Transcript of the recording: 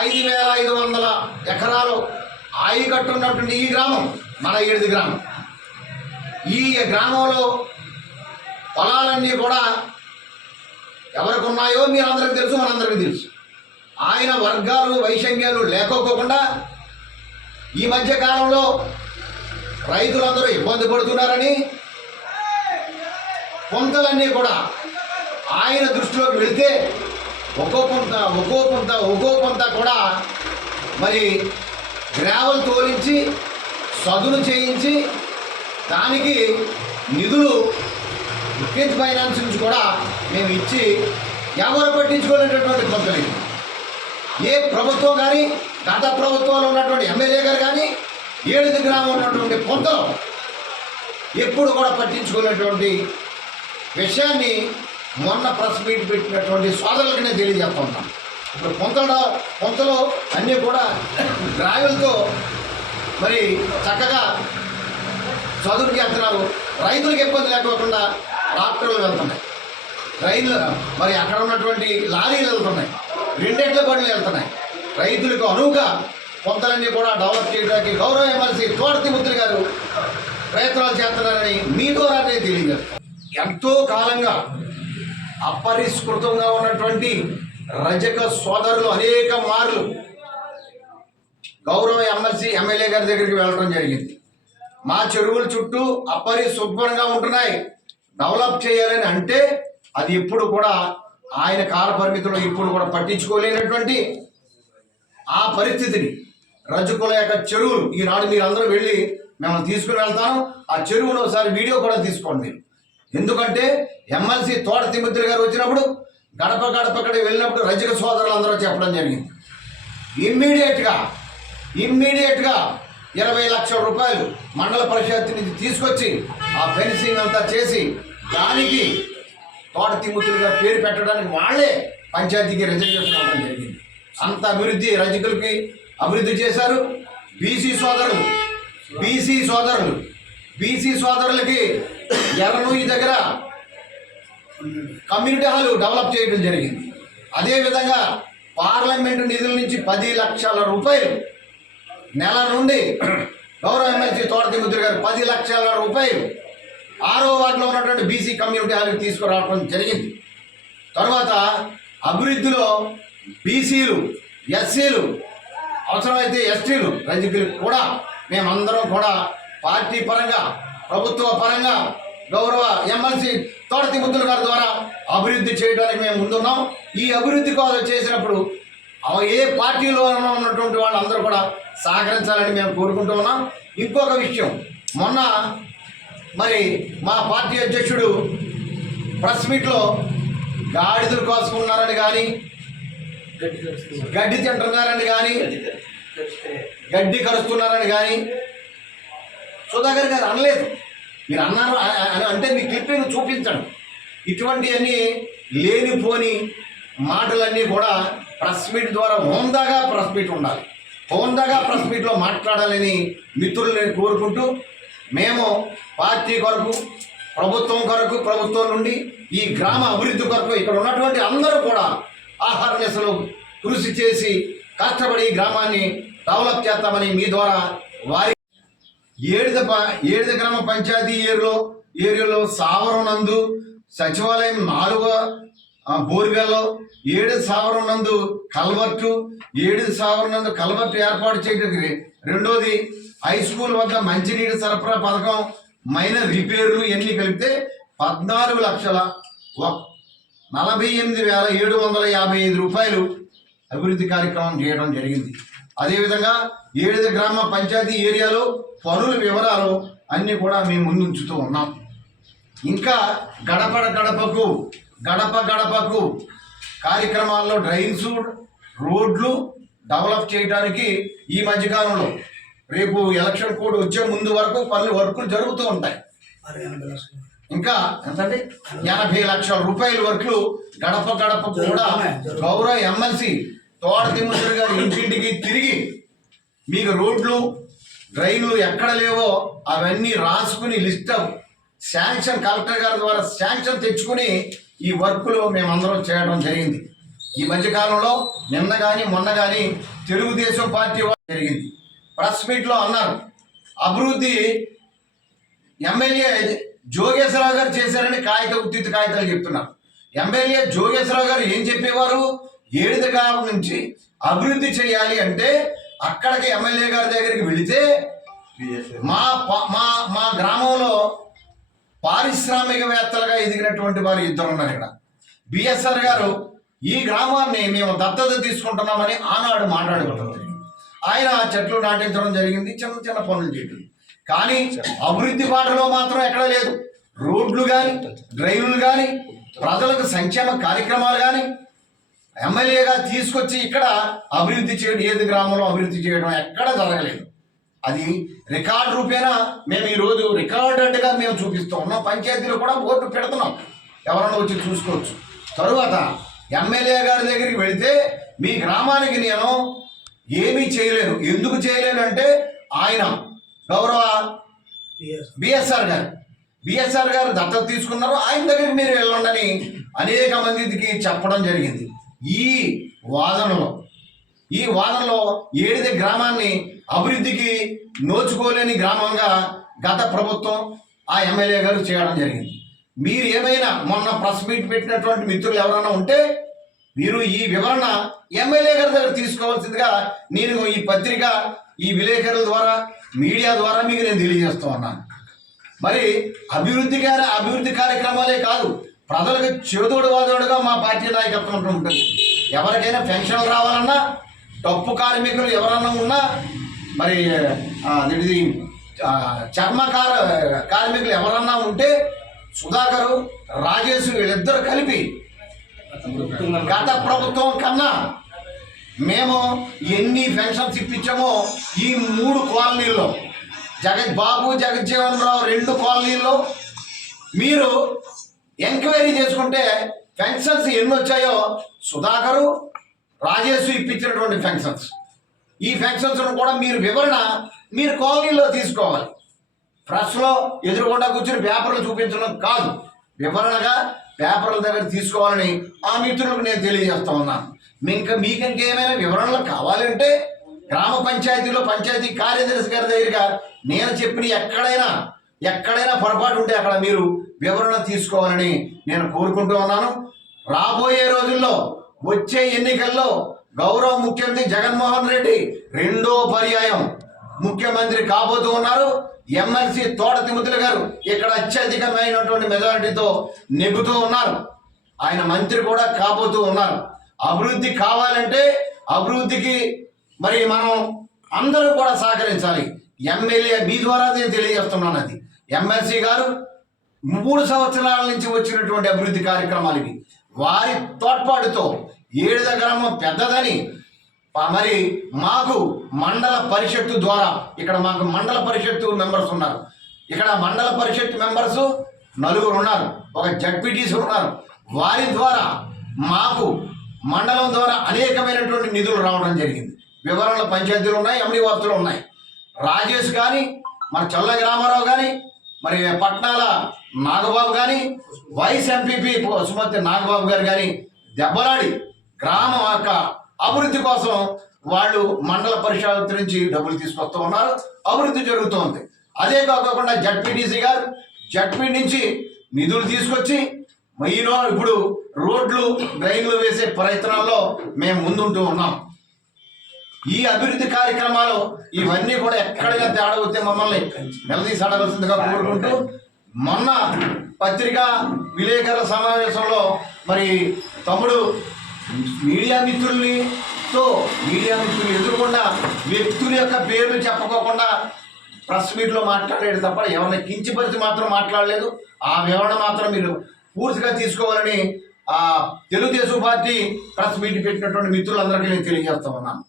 5500 ఎకరాలు ఆయకట్టున్నటువంటి ఈ గ్రామం మన ఏడిది గ్రామం. ఈ గ్రామంలో పొలాలన్నీ కూడా ఎవరికి ఉన్నాయో మీరందరికీ తెలుసు, మనందరికీ తెలుసు. ఆయన వర్గాలు వైషమ్యాలు లేకోకుండా ఈ మధ్య కాలంలో రైతులందరూ ఇబ్బంది పడుతున్నారని పొంతలన్నీ కూడా ఆయన దృష్టిలోకి వెళితే ఒక్కో పొంత కూడా మరి గ్రావెల్ తోలించి సదును చేయించి దానికి నిధులు ముఖ్యమంత్రి ఫైనాన్స్ నుంచి కూడా మేము ఇచ్చి ఎవరు పట్టించుకోలేనటువంటి కొంతలు ఏ ప్రభుత్వం కానీ గత ప్రభుత్వంలో ఉన్నటువంటి ఎమ్మెల్యే గారు కానీ ఏడుది గ్రామం ఉన్నటువంటి పొంతలు ఎప్పుడు కూడా పట్టించుకునేటువంటి విషయాన్ని మొన్న ప్రెస్ మీట్ పెట్టినటువంటి సోదరులకి నేను తెలియజేస్తున్నాను. ఇప్పుడు పొంతలు అన్నీ కూడా గ్రావెల్తో మరి చక్కగా చదువుకి వెళ్తున్నారు. రైతులకు ఇబ్బంది లేకోకుండా ట్రాక్టర్లు వెళ్తున్నాయి, రైళ్ళు మరి అక్కడ ఉన్నటువంటి లారీలు వెళ్తున్నాయి, రెండెట్ల బండ్లు వెళ్తున్నాయి. రైతులకు అనువుగా పొంతలన్నీ కూడా డెవలప్ చేయడానికి గౌరవ ఎమ్మెల్సీ తోట తిమ్మూర్తి గారు ప్రయత్నాలు చేస్తున్నారని మీ ద్వారా తెలియజేస్తారు. ఎంతో కాలంగా అపరిష్కృతంగా ఉన్నటువంటి రజక సోదరులు అనేక మార్లు గౌరవ ఎమ్మెల్సీ ఎమ్మెల్యే గారి దగ్గరికి వెళ్ళడం జరిగింది. మా చెరువుల చుట్టూ అపరిశుభ్రంగా ఉంటున్నాయి, డెవలప్ చేయాలని అంటే అది ఎప్పుడు కూడా ఆయన కాల పరిమితులు ఇప్పుడు కూడా పట్టించుకోలేనటువంటి ఆ పరిస్థితిని రజకుల యొక్క చెరువులు ఈనాడు మీరు అందరూ వెళ్ళి మేము తీసుకుని వెళ్తాను. ఆ చెరువును ఒకసారి వీడియో కూడా తీసుకోండి మీరు. ఎందుకంటే ఎమ్మెల్సీ తోట తిమ్మూర్తి గారు వచ్చినప్పుడు గడప గడపక్కడ వెళ్ళినప్పుడు రజక సోదరులు అందరూ చెప్పడం జరిగింది. ఇమ్మీడియట్గా 20 లక్షల రూపాయలు మండల పరిషత్ నుంచి తీసుకొచ్చి ఆ ఫెన్సింగ్ అంతా చేసి దానికి తోట తిమ్మూర్తి గారు పేరు పెట్టడానికి వాళ్ళే పంచాయతీకి రిజర్వేషన్ అవ్వడం జరిగింది. అంత అభివృద్ధి రజకులకి అభివృద్ధి చేశారు. బీసీ సోదరులకి ఎర్రనూయి దగ్గర కమ్యూనిటీ హాల్ డెవలప్ చేయడం జరిగింది. అదేవిధంగా పార్లమెంటు నిధుల నుంచి 10 లక్షల రూపాయలు నెల నుండి గౌరవ ఎమ్మెల్సీ తోట తిమ్మూర్తి గారు 10 లక్షల రూపాయలు 6వ వార్డులో ఉన్నటువంటి బీసీ కమ్యూనిటీ హాల్కి తీసుకురావడం జరిగింది. తర్వాత అభివృద్ధిలో బీసీలు, ఎస్సీలు, అవసరమైతే ఎస్టీలు, రజకులకు కూడా మేమందరం కూడా పార్టీ పరంగా ప్రభుత్వ పరంగా గౌరవ ఎమ్మెల్సీ తోట తిమ్మూర్తి గారి ద్వారా అభివృద్ధి చేయడానికి మేము ముందున్నాం. ఈ అభివృద్ధి కోసం చేసినప్పుడు ఏ పార్టీలో ఉన్నటువంటి వాళ్ళందరూ కూడా సహకరించాలని మేము కోరుకుంటూ ఉన్నాం. ఇంకొక విషయం, మొన్న మరి మా పార్టీ అధ్యక్షుడు ప్రెస్ మీట్లో గాడిదలు కాసుకున్నారని కానీ, గడ్డి తింటున్నారని కానీ, గడ్డి కరుస్తున్నారని కానీ సుధాకర్ గారు అనలేదు. మీరు అన్నారు అంటే మీ క్లిప్పింగ్ చూపించండి. ఇటువంటివన్నీ లేనిపోని మాటలన్నీ కూడా ప్రెస్ మీట్ ద్వారా హోందాగా ప్రెస్ మీట్ ఉండాలి, హోందాగా ప్రెస్ మీట్లో మాట్లాడాలని మిత్రులని కోరుకుంటూ మేము పార్టీ కొరకు, ప్రభుత్వం నుండి ఈ గ్రామ అభివృద్ధి కొరకు ఇక్కడ ఉన్నటువంటి అందరూ కూడా ఆహార్నిశలు కృషి చేసి కష్టపడి ఈ గ్రామాన్ని డెవలప్ చేస్తామని మీ ద్వారా వారి ఏడిద గ్రామ పంచాయతీ ఏరియాలో సావరం నందు సచివాలయం 4వ బోర్వెల్లో 7 సావరం నందు కల్వర్టు, 7 సావరం నందు కల్వర్టు ఏర్పాటు చేయడానికి, రెండోది హై స్కూల్ వద్ద మంచినీటి సరఫరా పథకం మైనర్ రిపేర్లు ఇవన్నీ కలిపితే 14,48,755 రూపాయలు అభివృద్ధి కార్యక్రమం చేయడం జరిగింది. అదేవిధంగా ఏడిద గ్రామ పంచాయతీ ఏరియాలో పనుల వివరాలు అన్నీ కూడా మేము ముందు ఉంచుతూ ఉన్నాం. ఇంకా గడప గడపకు కార్యక్రమాల్లో డ్రైన్స్, రోడ్లు డెవలప్ చేయడానికి ఈ మధ్యకాలంలో రేపు ఎలక్షన్ కోడ్ వచ్చే ముందు వరకు వర్కులు జరుగుతూ ఉంటాయి. ఇంకా ఎంతండి 80 లక్షల రూపాయల వర్కులు గడప కూడా గౌరవ ఎమ్మెల్సీ తోట తిమ్మూర్తి గారు ఇంటింటికి తిరిగి మీకు రోడ్లు, డ్రైన్లు ఎక్కడ లేవో అవన్నీ రాసుకుని లిస్ట్ శాంక్షన్ కలెక్టర్ గారి ద్వారా శాంక్షన్ తెచ్చుకుని ఈ వర్కులు మేమందరం చేయడం జరిగింది. ఈ మధ్యకాలంలో నిన్న కానీ మొన్న కానీ తెలుగుదేశం పార్టీ జరిగింది. ప్రెస్ మీట్లో అన్నారు, అభివృద్ధి ఎమ్మెల్యే జోగేశ్వరరావు గారు చేశారని ఉత్తిత కాగితాలు చెప్తున్నారు. ఎమ్మెల్యే జోగేశ్వరరావు గారు ఏం చెప్పేవారు, ఏడుదగాం నుంచి అభివృద్ధి చేయాలి అంటే అక్కడికి ఎమ్మెల్యే గారి దగ్గరికి వెళితే మా మా మా గ్రామంలో పారిశ్రామికవేత్తలుగా ఎదిగినటువంటి వారు ఇద్దరు ఉన్నారు. ఇక్కడ బిఎస్ఆర్ గారు ఈ గ్రామాన్ని మేము దత్తత తీసుకుంటున్నామని ఆనాడు మాట్లాడుకుంటున్నారు. ఆయన చెట్లు నాటించడం జరిగింది, చిన్న చిన్న పనులు చేయడం. కానీ అభివృద్ధి బాటలో మాత్రం ఎక్కడ లేదు. రోడ్లు కానీ, డ్రైన్లు కానీ, ప్రజలకు సంక్షేమ కార్యక్రమాలు కానీ ఎమ్మెల్యేగా తీసుకొచ్చి ఇక్కడ అభివృద్ధి చేయడం, ఏది గ్రామంలో అభివృద్ధి చేయడం ఎక్కడ జరగలేదు. అది రికార్డు రూపేణా మేము ఈరోజు రికార్డెడ్గా మేము చూపిస్తూ ఉన్నాం. పంచాయతీలో కూడా బోర్డు పెడుతున్నాం, ఎవరన్నా వచ్చి చూసుకోవచ్చు. తరువాత ఎమ్మెల్యే గారి దగ్గరికి వెళితే మీ గ్రామానికి నేను ఏమీ చేయలేను. ఎందుకు చేయలేను అంటే ఆయన గౌరవ బిఎస్ఆర్ గారు దత్తత తీసుకున్నారు, ఆయన దగ్గరికి మీరు వెళ్ళండి అనేక మందికి చెప్పడం జరిగింది. ఈ వాదనలో ఏడిది గ్రామాన్ని అభివృద్ధికి నోచుకోలేని గ్రామంగా గత ప్రభుత్వం ఆ ఎమ్మెల్యే గారు చేయడం జరిగింది. మీరు ఏమైనా మొన్న ప్రెస్ మీట్ పెట్టినటువంటి మిత్రులు ఎవరైనా ఉంటే మీరు ఈ వివరణ ఎమ్మెల్యే గారి దగ్గర తీసుకోవాల్సిందిగా నేను ఈ పత్రిక, ఈ విలేకరుల ద్వారా, మీడియా ద్వారా మీకు నేను తెలియజేస్తూ ఉన్నాను. మరి అభివృద్ధి కార్యక్రమాలే కాదు, ప్రజలకు చేదోడు వాదోడుగా మా పార్టీ నాయకత్వం ఉంటుంది. ఎవరికైనా పెన్షన్లు రావాలన్నా, డప్పు కార్మికులు ఎవరన్నా ఉన్నా, మరి చర్మకార కార్మికులు ఎవరన్నా ఉంటే సుధాకరు, రాజేష్ వీళ్ళిద్దరు కలిపి గత ప్రభుత్వం కన్నా మేము ఎన్ని పెన్షన్స్ ఇప్పించామో ఈ 3 కాలనీల్లో, జగజ్జీవన్ రావు 2 కాలనీల్లో మీరు ఎంక్వైరీ చేసుకుంటే పెన్షన్స్ ఎన్ని వచ్చాయో సుధాకరు, రాజేష్ ఇప్పించినటువంటి పెన్షన్స్, ఈ పెన్షన్స్ను కూడా మీరు వివరణ మీరు కాలనీలో తీసుకోవాలి. ప్రెస్లో ఎదురుకుండా కూర్చొని పేపర్లు చూపించడం కాదు, వివరణగా పేపర్ల దగ్గర తీసుకోవాలని ఆ మిత్రులకు నేను తెలియజేస్తా ఉన్నాను. మీకు ఇంకేమైనా వివరణలు కావాలంటే గ్రామ పంచాయతీలో పంచాయతీ కార్యదర్శి గారి దగ్గరగా నేను చెప్పిన ఎక్కడైనా పొరపాటు ఉంటే అక్కడ మీరు వివరణ తీసుకోవాలని నేను కోరుకుంటూ ఉన్నాను. రాబోయే రోజుల్లో వచ్చే ఎన్నికల్లో గౌరవ ముఖ్యమంత్రి జగన్మోహన్ రెడ్డి 2వ పర్యాయం ముఖ్యమంత్రి కాబోతూ ఉన్నారు. ఎమ్మెల్సీ తోట తిరుమల గారు ఇక్కడ అత్యధికమైనటువంటి మెజారిటీతో నెగ్గుతూ ఉన్నారు. ఆయన మంత్రి కూడా కాబోతూ ఉన్నారు. అభివృద్ధి కావాలంటే అభివృద్ధికి మరి మనం అందరూ కూడా సహకరించాలి. ఎమ్మెల్యే మీ ద్వారా నేను తెలియజేస్తున్నాను. అది ఎమ్మెల్సీ గారు 3 సంవత్సరాల నుంచి వచ్చినటువంటి అభివృద్ధి కార్యక్రమాలకి వారి తోడ్పాటుతో ఏడుద గ్రామం పెద్దదని, మరి మాకు మండల పరిషత్తు ద్వారా ఇక్కడ మాకు మండల పరిషత్తు మెంబర్స్ ఉన్నారు. ఇక్కడ మండల పరిషత్ మెంబర్స్ 4 ఉన్నారు, ఒక జడ్పీటీసీ ఉన్నారు. వారి ద్వారా మాకు మండలం ద్వారా అనేకమైనటువంటి నిధులు రావడం జరిగింది. వివరణల పంచాయతీలు ఉన్నాయి, ఎండి వార్తలు ఉన్నాయి. రాజేష్ కానీ, మన చల్ల గ్రామారావు కానీ, మరి పట్నాల నాగబాబు కానీ, వైస్ ఎంపీపీ సుమతి నాగబాబు గారు కానీ దెబ్బలాడి గ్రామం యొక్క అభివృద్ధి కోసం వాళ్ళు మండల పరిషత్ నుంచి డబ్బులు తీసుకొస్తూ ఉన్నారు. అభివృద్ధి జరుగుతూ ఉంది. అదే కాకుండా జడ్పీటీసీ గారు జడ్పీ నుంచి నిధులు తీసుకొచ్చి ఇప్పుడు రోడ్లు, డ్రైన్లు వేసే ప్రయత్నాల్లో మేము ముందుంటూ ఉన్నాం. ఈ అభివృద్ధి కార్యక్రమాలు ఇవన్నీ కూడా ఎక్కడైనా తేడా వస్తే మమ్మల్ని నిలదీసి అడగవలసిందిగా కోరుకుంటూ, మొన్న పత్రికా విలేకరుల సమావేశంలో మరి తమ్ముడు మీడియా మిత్రులు ఎదురుకుండా వ్యక్తుల యొక్క పేర్లు చెప్పుకోకుండా ప్రెస్ మీట్లో మాట్లాడేది తప్ప ఎవరిని కించపరిచి మాత్రం మాట్లాడలేదు. ఆ వివరణ మాత్రం మీరు పూర్తిగా తీసుకోవాలని తెలుగుదేశం పార్టీ ప్రెస్ మీట్ పెట్టినటువంటి మిత్రులందరికీ నేను తెలియజేస్తా ఉన్నాను.